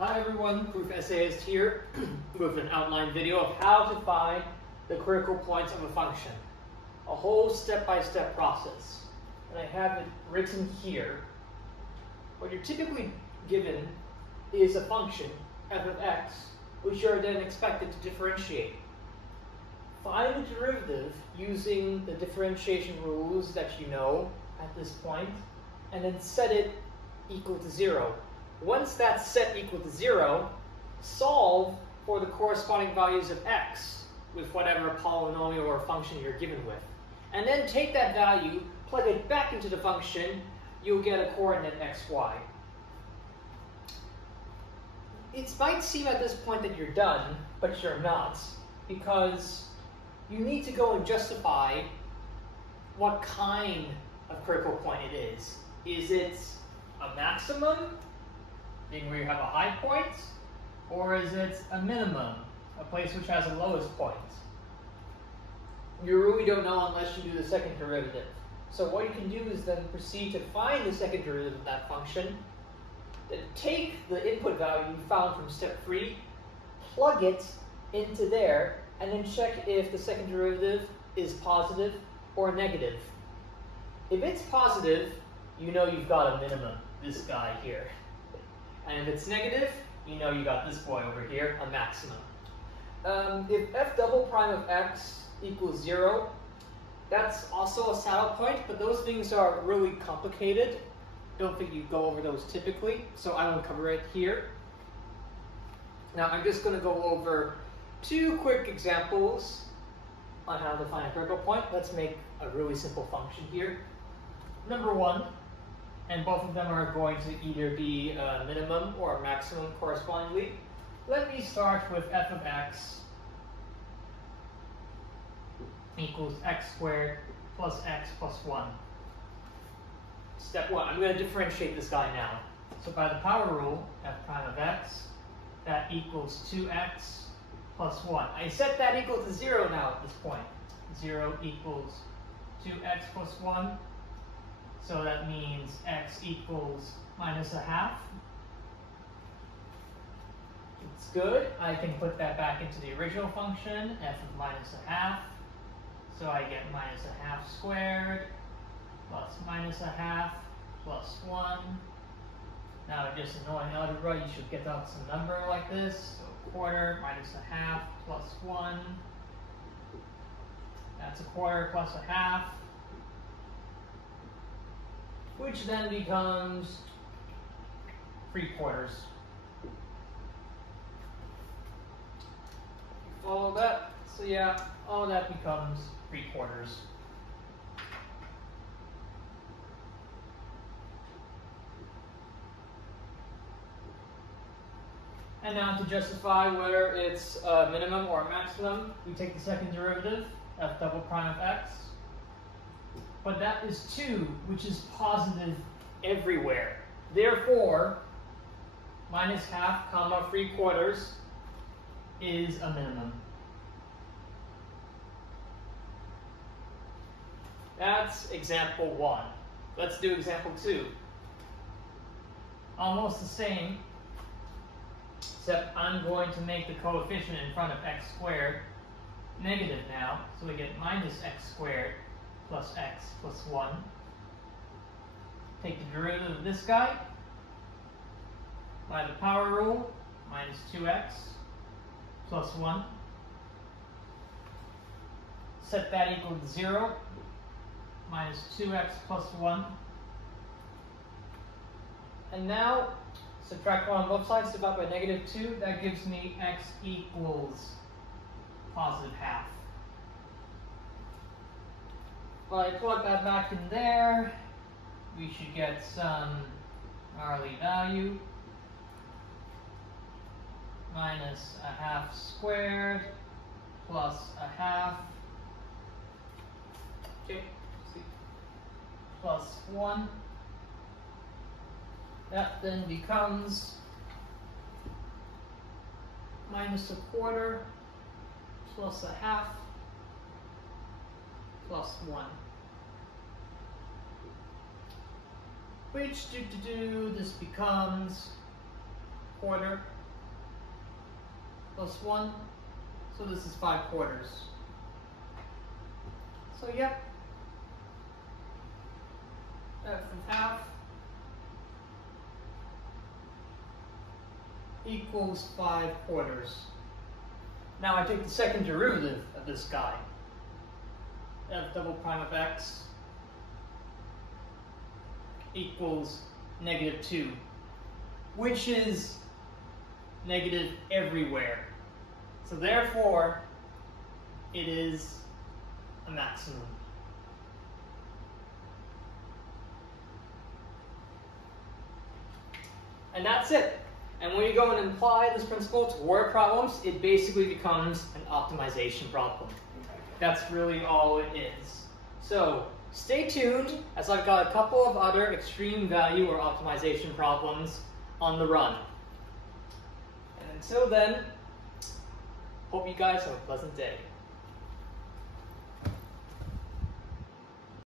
Hi everyone, Proof Essayist here with an outline video of how to find the critical points of a function. A whole step-by-step process. And I have it written here. What you're typically given is a function, f of x, which you are then expected to differentiate. Find the derivative using the differentiation rules that you know at this point, and then set it equal to 0. Once that's set equal to 0, solve for the corresponding values of x with whatever polynomial or function you're given with. And then take that value, plug it back into the function, you'll get a coordinate xy. It might seem at this point that you're done, but you're not, because you need to go and justify what kind of critical point it is. Is it a maximum, being where you have a high point, or is it a minimum, a place which has a lowest point? You really don't know unless you do the second derivative. So what you can do is then proceed to find the second derivative of that function, then take the input value you found from step 3, plug it into there, and then check if the second derivative is positive or negative. If it's positive, you know you've got a minimum, this guy here. And if it's negative, you know you got this boy over here, a maximum. If f double prime of x equals 0, that's also a saddle point, but those things are really complicated. Don't think you go over those typically, so I won't cover it here. Now I'm just going to go over 2 quick examples on how to find a critical point. Let's make a really simple function here. Number 1, and both of them are going to either be a minimum or a maximum correspondingly. Let me start with f of x equals x squared plus x plus 1. Step 1, I'm going to differentiate this guy now. So by the power rule, f prime of x, that equals 2x plus 1. I set that equal to 0 now at this point. 0 equals 2x plus 1. So that means x equals minus a half. It's good. I can put that back into the original function, f of minus a half. So I get minus a half squared plus minus a half plus 1. Now just annoying algebra, you should get out some number like this. So a quarter minus a half plus 1. That's a quarter plus a half, which then becomes 3/4. Follow that? So yeah, all that becomes 3/4. And now to justify whether it's a minimum or a maximum, we take the second derivative, f double prime of x. But that is 2, which is positive everywhere. Therefore, minus half comma 3/4 is a minimum. That's example 1. Let's do example 2. Almost the same, except I'm going to make the coefficient in front of x squared negative now. So we get minus x squared plus x plus 1. Take the derivative of this guy. By the power rule, minus 2x plus 1. Set that equal to 0. Minus 2x plus 1. And now, subtract 1 on both sides, divide by negative 2. That gives me x equals positive half. If I plug that back in there, we should get some gnarly value. Minus a half squared plus a half. Okay. Plus 1. That then becomes minus a quarter plus a half plus 1. Which, this becomes quarter plus 1. So this is 5/4. So yep, f of half equals 5/4. Now I take the second derivative of this guy. F double prime of x equals -2, which is negative everywhere. So therefore, it is a maximum. And that's it. And when you go and apply this principle to word problems, it basically becomes an optimization problem. That's really all it is. So stay tuned, as I've got a couple of other extreme value or optimization problems on the run. And until then, hope you guys have a pleasant day.